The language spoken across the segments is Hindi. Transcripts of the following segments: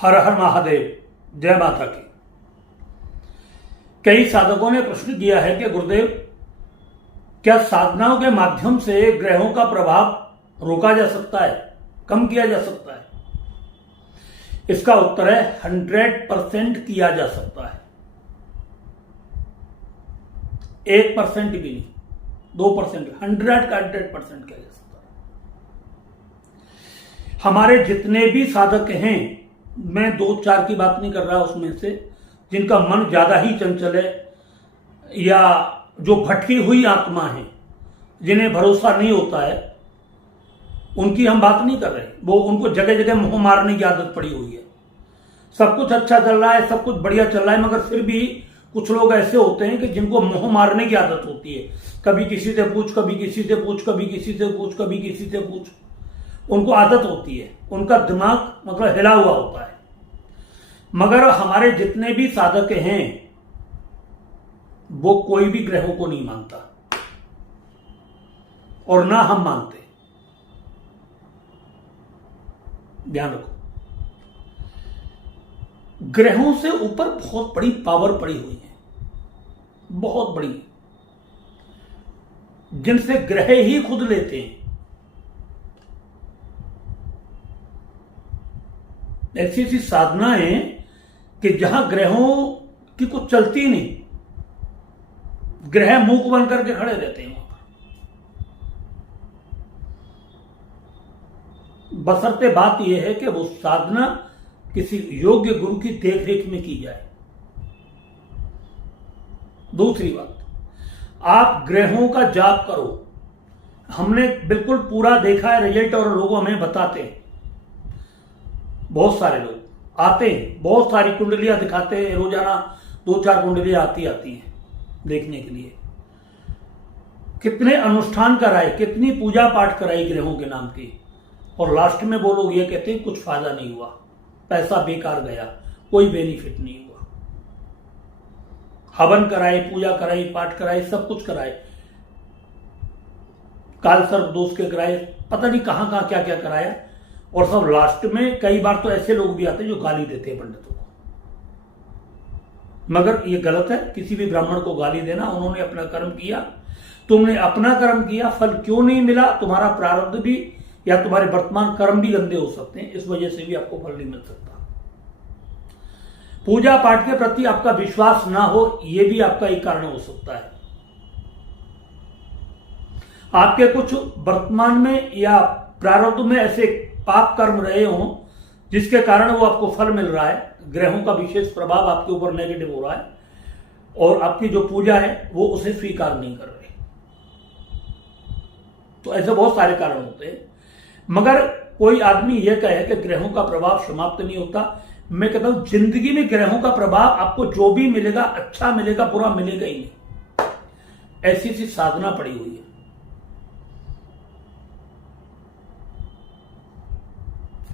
हर हर महादेव, जय माता की। कई साधकों ने प्रश्न किया है कि गुरुदेव, क्या साधनाओं के माध्यम से ग्रहों का प्रभाव रोका जा सकता है, कम किया जा सकता है? इसका उत्तर है 100% किया जा सकता है। 1% भी नहीं, 2%, 100% किया जा सकता है। हमारे जितने भी साधक हैं, मैं 2-4 की बात नहीं कर रहा, उसमें से जिनका मन ज्यादा ही चंचल है या जो भटकी हुई आत्मा है, जिन्हें भरोसा नहीं होता है, उनकी हम बात नहीं कर रहे। वो उनको जगह जगह मुंह मारने की आदत पड़ी हुई है। सब कुछ अच्छा चल रहा है, सब कुछ बढ़िया चल रहा है, मगर फिर भी कुछ लोग ऐसे होते हैं कि जिनको मुंह मारने की आदत होती है। कभी किसी से पूछ, कभी किसी से पूछ, कभी किसी से पूछ, कभी किसी से पूछ। उनको आदत होती है, उनका दिमाग मतलब हिला हुआ होता है। मगर हमारे जितने भी साधक हैं, वो कोई भी ग्रहों को नहीं मानता और ना हम मानते। ध्यान रखो, ग्रहों से ऊपर बहुत बड़ी पावर पड़ी हुई है, बहुत बड़ी, जिनसे ग्रह ही खुद लेते हैं। ऐसी ऐसी साधनाएं कि जहां ग्रहों की कुछ चलती नहीं, ग्रह मूक बन करके खड़े रहते हैं वहां पर। बशर्ते बात यह है कि वो साधना किसी योग्य गुरु की देखरेख में की जाए। दूसरी बात, आप ग्रहों का जाप करो। हमने बिल्कुल पूरा देखा है रिजल्ट, और लोग हमें बताते हैं। बहुत सारे लोग आते हैं, बहुत सारी कुंडलियां दिखाते हैं, रोजाना 2-4 कुंडलियां आती हैं देखने के लिए। कितने अनुष्ठान कराए, कितनी पूजा पाठ कराई ग्रहों के नाम की, और लास्ट में वो लोग ये कहते हैं कुछ फायदा नहीं हुआ, पैसा बेकार गया, कोई बेनिफिट नहीं हुआ। हवन कराए, पूजा कराई, पाठ कराई, सब कुछ कराए, काल सर्प दोष के कराए, पता नहीं कहां कहां क्या क्या कराया, और सब लास्ट में कई बार तो ऐसे लोग भी आते हैं जो गाली देते हैं पंडितों को। मगर ये गलत है, किसी भी ब्राह्मण को गाली देना। उन्होंने अपना कर्म किया, तुमने अपना कर्म किया, फल क्यों नहीं मिला, तुम्हारा प्रारब्ध भी या तुम्हारे वर्तमान कर्म भी गंदे हो सकते हैं, इस वजह से भी आपको फल नहीं मिल सकता। पूजा पाठ के प्रति आपका विश्वास ना हो, यह भी आपका एक कारण हो सकता है। आपके कुछ वर्तमान में या प्रारब्ध में ऐसे पाप कर्म रहे हों जिसके कारण वो आपको फल मिल रहा है, ग्रहों का विशेष प्रभाव आपके ऊपर नेगेटिव हो रहा है, और आपकी जो पूजा है वो उसे स्वीकार नहीं कर रहे। तो ऐसे बहुत सारे कारण होते हैं। मगर कोई आदमी यह कहे कि ग्रहों का प्रभाव समाप्त नहीं होता, मैं कहता हूं जिंदगी में ग्रहों का प्रभाव आपको जो भी मिलेगा, अच्छा मिलेगा, बुरा मिलेगा ही नहीं। ऐसी ऐसी साधना पड़ी हुई है।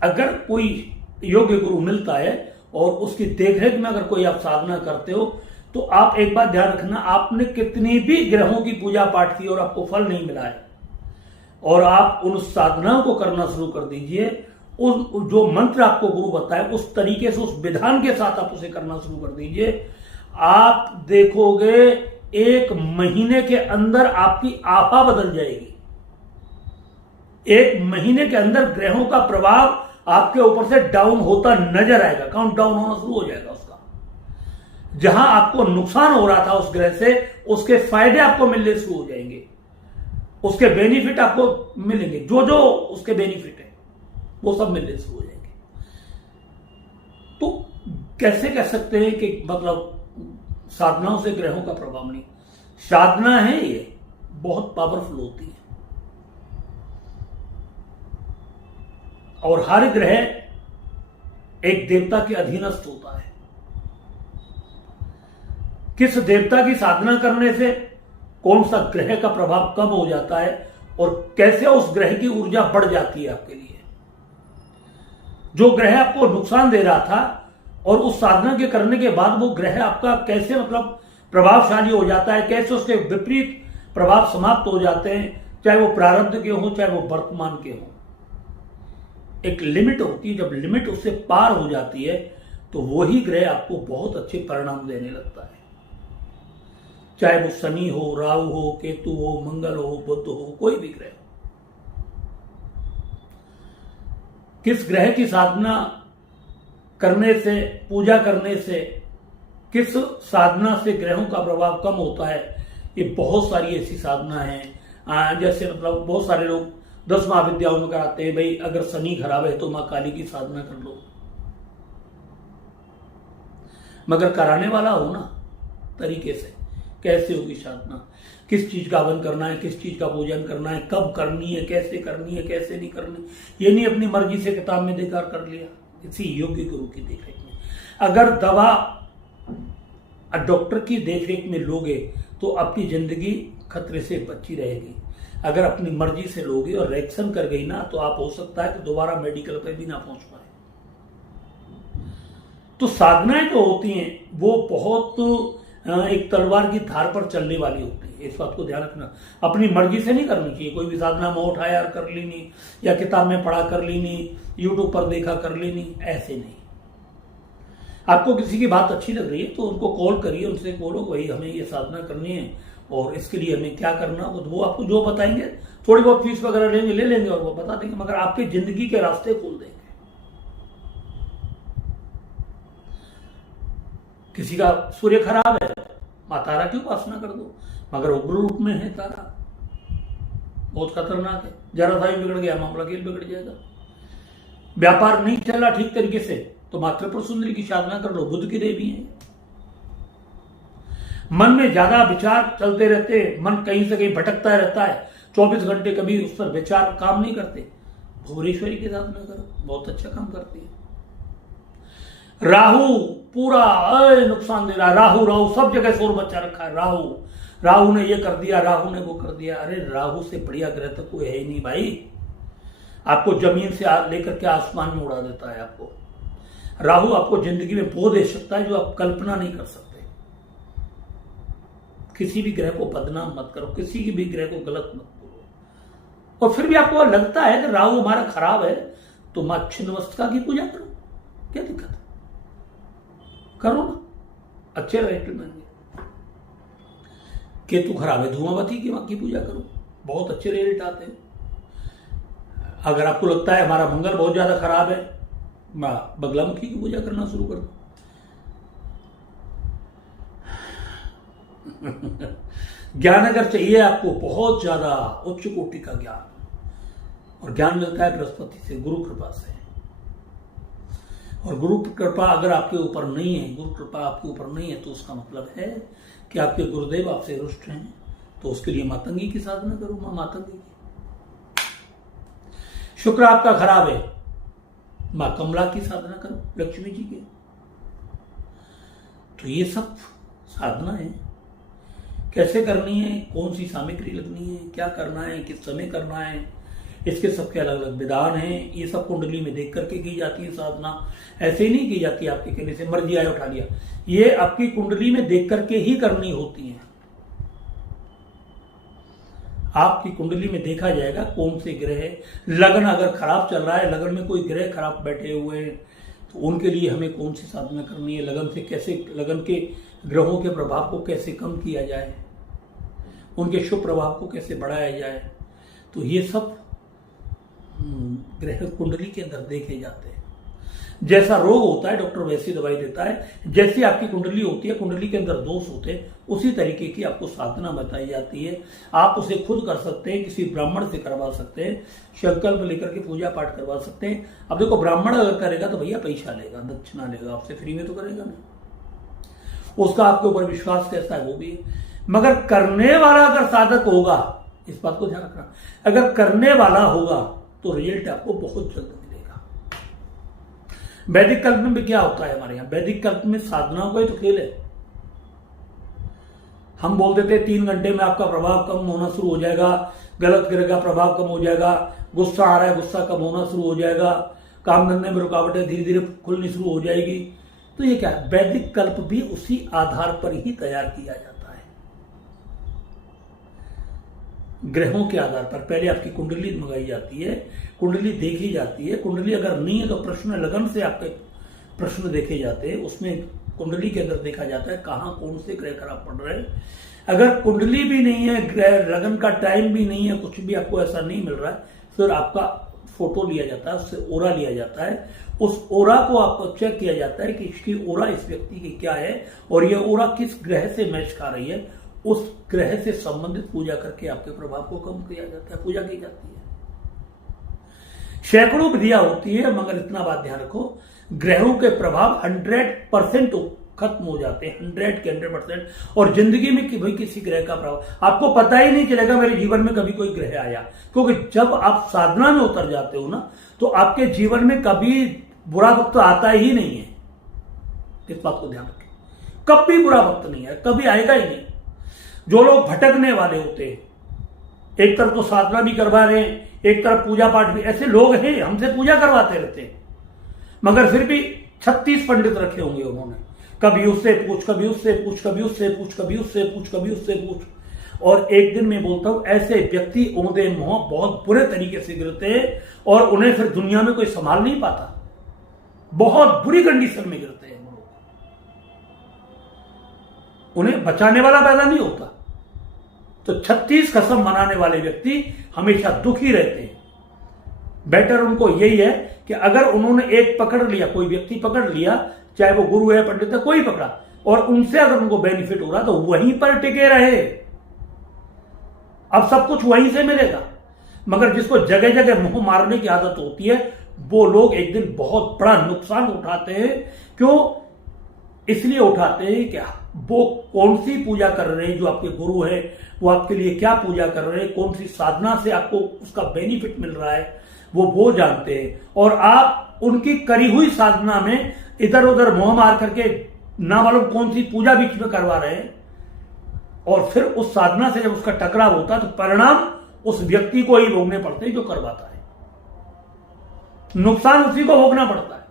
अगर कोई योग्य गुरु मिलता है और उसकी देखरेख में अगर कोई आप साधना करते हो, तो आप एक बात ध्यान रखना, आपने कितनी भी ग्रहों की पूजा पाठ की और आपको फल नहीं मिला है, और आप उन साधनाओं को करना शुरू कर दीजिए। उस जो मंत्र आपको गुरु बताए उस तरीके से, उस विधान के साथ आप उसे करना शुरू कर दीजिए। आप देखोगे 1 महीने के अंदर आपकी आभा बदल जाएगी। 1 महीने के अंदर ग्रहों का प्रभाव आपके ऊपर से डाउन होता नजर आएगा, काउंट डाउन होना शुरू हो जाएगा उसका। जहां आपको नुकसान हो रहा था उस ग्रह से, उसके फायदे आपको मिलने शुरू हो जाएंगे, उसके बेनिफिट आपको मिलेंगे। जो जो उसके बेनिफिट है वो सब मिलने शुरू हो जाएंगे। तो कैसे कह सकते हैं कि मतलब साधनाओं से ग्रहों का प्रभाव नहीं? साधना है, ये बहुत पावरफुल होती है, और हर ग्रह एक देवता के अधीनस्थ होता है। किस देवता की साधना करने से कौन सा ग्रह का प्रभाव कम हो जाता है, और कैसे उस ग्रह की ऊर्जा बढ़ जाती है आपके लिए। जो ग्रह आपको नुकसान दे रहा था, और उस साधना के करने के बाद वो ग्रह आपका कैसे मतलब प्रभावशाली हो जाता है, कैसे उसके विपरीत प्रभाव समाप्त हो जाते हैं, चाहे वो प्रारब्ध के हो, चाहे वो वर्तमान के हो। एक लिमिट होती है, जब लिमिट उससे पार हो जाती है तो वही ग्रह आपको बहुत अच्छे परिणाम देने लगता है। चाहे वो शनि हो, राहु हो, केतु हो, मंगल हो, बुध हो, कोई भी ग्रह हो। किस ग्रह की साधना करने से, पूजा करने से, किस साधना से ग्रहों का प्रभाव कम होता है, ये बहुत सारी ऐसी साधना है। जैसे मतलब बहुत सारे लोग 10 महाविद्याओं में कराते हैं, भाई अगर शनि खराब है तो मां काली की साधना कर लो। मगर कराने वाला हो ना तरीके से, कैसे होगी साधना, किस चीज का हवन करना है, किस चीज का पूजन करना है, कब करनी है, कैसे नहीं करनी, ये नहीं अपनी मर्जी से किताब में देखकर कर लिया, किसी योग्य गुरु की देखरेख में। अगर दवा डॉक्टर की देखरेख में लोगे तो आपकी जिंदगी खतरे से बची रहेगी। अगर अपनी मर्जी से लोगे और रिएक्शन कर गई ना, तो आप हो सकता है कि दोबारा मेडिकल पे भी ना पहुंच पाए। तो साधनाएं जो होती हैं वो बहुत एक तलवार की धार पर चलने वाली होती है, इस बात को ध्यान रखना। अपनी मर्जी से नहीं करनी चाहिए। कोई भी साधना में उठाया और कर लेनी, या किताब में पढ़ा कर लेनी, यूट्यूब पर देखा कर लेनी, ऐसे नहीं। आपको किसी की बात अच्छी लग रही है तो उनको कॉल करिए, उनसे बोलो भाई हमें ये साधना करनी है और इसके लिए हमें क्या करना हो, वो आपको जो बताएंगे, थोड़ी बहुत फीस वगैरह लेंगे, ले लेंगे और वो बता देंगे, मगर आपकी जिंदगी के रास्ते खोल देंगे। किसी का सूर्य खराब है, मां तारा की उपासना कर दो, मगर उग्र रूप में है तारा, बहुत खतरनाक है। जरा सा ही बिगड़ गया मामला, खेल बिगड़ जाएगा। व्यापार नहीं चला ठीक तरीके से तो मां त्रिपुर सुंदरी की साधना कर लो, बुध की देवी है। मन में ज्यादा विचार चलते रहते, मन कहीं से कहीं भटकता रहता है, 24 घंटे कभी उस पर विचार काम नहीं करते, भुवनेश्वरी की साधना करो, बहुत अच्छा काम करती है। राहु पूरा नुकसान दे रहा है, राहु सब जगह शोर मचा रखा है। राहु ने ये कर दिया, राहु ने वो कर दिया। अरे राहु से बढ़िया ग्रह तो कोई है ही नहीं भाई। आपको जमीन से लेकर के आसमान में उड़ा देता है। आपको राहु आपको जिंदगी में वो दे सकता है जो आप कल्पना नहीं कर सकते। किसी भी ग्रह को बदनाम मत करो, किसी की भी ग्रह को गलत मत बोलो। और फिर भी आपको लगता है कि राहु हमारा खराब है तो मां छिन्नमस्तिका की पूजा करो, क्या दिक्कत है, करो ना, अच्छे रिजल्ट मिलेंगे। केतु खराब है, धूमावती की मां की पूजा करो, बहुत अच्छे रिजल्ट आते हैं। अगर आपको लगता है हमारा मंगल बहुत ज्यादा खराब है, मां बगलामुखी की पूजा करना शुरू कर दो। ज्ञान अगर चाहिए आपको बहुत ज्यादा उच्च कोटि का ज्ञान, और ज्ञान मिलता है बृहस्पति से, गुरु कृपा से। और गुरु कृपा अगर आपके ऊपर नहीं है, गुरु कृपा आपके ऊपर नहीं है, तो उसका मतलब है कि आपके गुरुदेव आपसे रुष्ट हैं। तो उसके लिए मातंगी की साधना करो, मां मातंगी की। शुक्र आपका खराब है, मां कमला की साधना करो, लक्ष्मी जी की। तो ये सब साधना है, कैसे करनी है, कौन सी सामग्री लगनी है, क्या करना है, किस समय करना है, इसके सबके अलग अलग विधान हैं। ये सब कुंडली में देख करके की जाती है साधना, ऐसे ही नहीं की जाती आपके कहने से, मर्जी आया उठा लिया। ये आपकी कुंडली में देख करके ही करनी होती है। आपकी कुंडली में देखा जाएगा कौन से ग्रह, लगन अगर खराब चल रहा है, लगन में कोई ग्रह खराब बैठे हुए हैं, तो उनके लिए हमें कौन सी साधना करनी है, लगन से कैसे, लगन के ग्रहों के प्रभाव को कैसे कम किया जाए, उनके शुभ प्रभाव को कैसे बढ़ाया जाए। तो ये सब ग्रह कुंडली के अंदर देखे जाते हैं। जैसा रोग होता है डॉक्टर वैसी दवाई देता है, जैसी आपकी कुंडली होती है, कुंडली के अंदर दोष होते हैं, उसी तरीके की आपको साधना बताई जाती है। आप उसे खुद कर सकते हैं, किसी ब्राह्मण से करवा सकते हैं, संकल्प लेकर के पूजा पाठ करवा सकते हैं। अब देखो ब्राह्मण अगर करेगा तो भैया पैसा लेगा, दक्षिणा लेगा आपसे, फ्री में तो करेगा नहीं। उसका आपके ऊपर विश्वास कैसा है वो भी है। मगर करने वाला अगर साधक होगा, इस बात को ध्यान रखना, अगर करने वाला होगा तो रिजल्ट आपको बहुत जल्द मिलेगा। वैदिक कल्प में भी क्या होता है हमारे यहां, वैदिक कल्प में साधनाओं का ही तो खेल है। हम बोल देते 3 घंटे में आपका प्रभाव कम होना शुरू हो जाएगा, गलत ग्रह का प्रभाव कम हो जाएगा, गुस्सा आ रहा है गुस्सा कम होना शुरू हो जाएगा, काम धंधे में रुकावटें धीरे धीरे खुलनी शुरू हो जाएगी। तो ये क्या है, वैदिक कल्प भी उसी आधार पर ही तैयार किया जाता है। ग्रहों के आधार पर पहले आपकी कुंडली मंगाई जाती है, कुंडली देखी जाती है। कुंडली अगर नहीं है तो प्रश्न लगन से आपके प्रश्न देखे जाते हैं, उसमें कुंडली के अंदर देखा जाता है कहाँ कौन से ग्रह खराब पड़ रहे हैं। अगर कुंडली भी नहीं है, ग्रह लगन का टाइम भी नहीं है, कुछ भी आपको ऐसा नहीं मिल रहा है, फिर आपका फोटो लिया जाता है, उससे ओरा लिया जाता है। उस ओरा को आपको चेक किया जाता है कि इसकी ओरा इस व्यक्ति की क्या है और ये ओरा किस ग्रह से मैच खा रही है। उस ग्रह से संबंधित पूजा करके आपके प्रभाव को कम किया जाता है, पूजा की जाती है। सैकड़ों विधियां होती है, मगर इतना बात ध्यान रखो, ग्रहों के प्रभाव 100% खत्म हो जाते हैं, 100 के 100%। और जिंदगी में कि भाई किसी ग्रह का प्रभाव आपको पता ही नहीं चलेगा मेरे जीवन में कभी कोई ग्रह आया, क्योंकि जब आप साधना में उतर जाते हो ना, तो आपके जीवन में कभी बुरा वक्त आता ही नहीं है। इस बात को ध्यान रखें, कभी बुरा वक्त नहीं है, कभी आएगा ही नहीं। जो लोग भटकने वाले होते हैं, एक तरफ तो साधना भी करवा रहे हैं, एक तरफ पूजा पाठ भी, ऐसे लोग हैं हमसे पूजा करवाते रहते हैं, मगर फिर भी 36 पंडित रखे होंगे उन्होंने, कभी उससे पूछ, कभी उससे पूछ, कभी उससे पूछ, कभी उससे पूछ, कभी उससे पूछ। और एक दिन मैं बोलता हूं ऐसे व्यक्ति औंधे मुंह बहुत बुरे तरीके से गिरते हैं और उन्हें फिर दुनिया में कोई संभाल नहीं पाता, बहुत बुरी कंडीशन में गिरते हैं। उन्हें बचाने वाला पैदा नहीं होता। तो 36 कसम मनाने वाले व्यक्ति हमेशा दुखी रहते हैं। बेटर उनको यही है कि अगर उन्होंने एक पकड़ लिया, कोई व्यक्ति पकड़ लिया, चाहे वो गुरु है, पंडित है, कोई पकड़ा, और उनसे अगर उनको बेनिफिट हो रहा तो वहीं पर टिके रहे। अब सब कुछ वहीं से मिलेगा। मगर जिसको जगह जगह मुंह मारने की आदत होती है, वो लोग एक दिन बहुत बड़ा नुकसान उठाते हैं। क्यों? इसलिए उठाते हैं कि वो कौन सी पूजा कर रहे हैं, जो आपके गुरु है वो आपके लिए क्या पूजा कर रहे हैं, कौन सी साधना से आपको उसका बेनिफिट मिल रहा है, वो जानते हैं। और आप उनकी करी हुई साधना में इधर उधर मुंह मार करके ना मालूम कौन सी पूजा बीच में करवा रहे हैं, और फिर उस साधना से जब उसका टकराव होता है तो परिणाम उस व्यक्ति को ही भोगने पड़ते हैं जो करवाता है, नुकसान उसी को भोगना पड़ता है।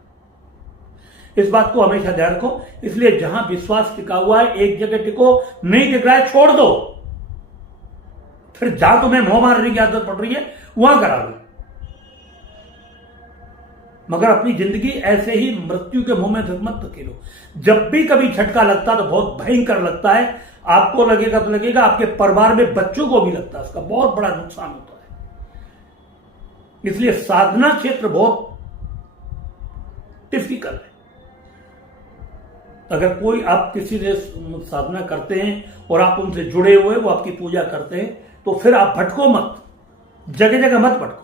इस बात को हमेशा ध्यान रखो। इसलिए जहां विश्वास टिका हुआ है, एक जगह टिको, नहीं टिक रहा है छोड़ दो, फिर जहां तुम्हें मुंह मारने की आदत पड़ रही है वहां करा लो। मगर अपनी जिंदगी ऐसे ही मृत्यु के मुंह में मत धकेलो। जब भी कभी झटका लगता तो बहुत भयंकर लगता है, आपको लगेगा तो लगेगा, आपके परिवार में बच्चों को भी लगता है, उसका बहुत बड़ा नुकसान होता है। इसलिए साधना क्षेत्र बहुत डिफिकल्ट है। अगर कोई आप किसी से साधना करते हैं और आप उनसे जुड़े हुए, वो आपकी पूजा करते हैं, तो फिर आप भटको मत, जगह जगह मत भटको,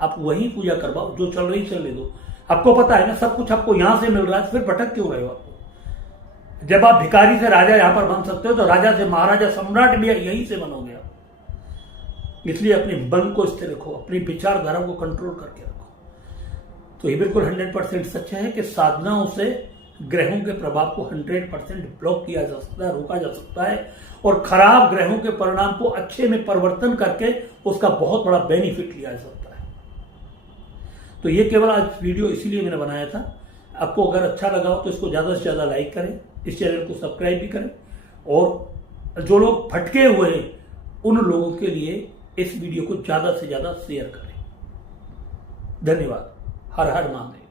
आप वही पूजा करवाओ, जो चल रही चलने दो। आपको पता है ना सब कुछ आपको यहां से मिल रहा है, फिर भटक क्यों रहे हो? आपको जब आप भिखारी से राजा यहां पर बन सकते हो, तो राजा से महाराजा सम्राट भी यहीं से बनोगे आप। इसलिए अपने मन को स्थिर रखो, अपनी विचारधारा को कंट्रोल करके रखो। तो ये बिल्कुल 100% सच है कि साधनाओं से ग्रहों के प्रभाव को 100% ब्लॉक किया जा सकता है, रोका जा सकता है, और खराब ग्रहों के परिणाम को अच्छे में परिवर्तन करके उसका बहुत बड़ा बेनिफिट लिया जा सकता है। तो ये केवल आज वीडियो इसीलिए मैंने बनाया था। आपको अगर अच्छा लगा हो तो इसको ज्यादा से ज्यादा लाइक करें, इस चैनल को सब्सक्राइब भी करें, और जो लोग भटके हुए हैं उन लोगों के लिए इस वीडियो को ज्यादा से ज्यादा शेयर करें। धन्यवाद। हर हर महादेव।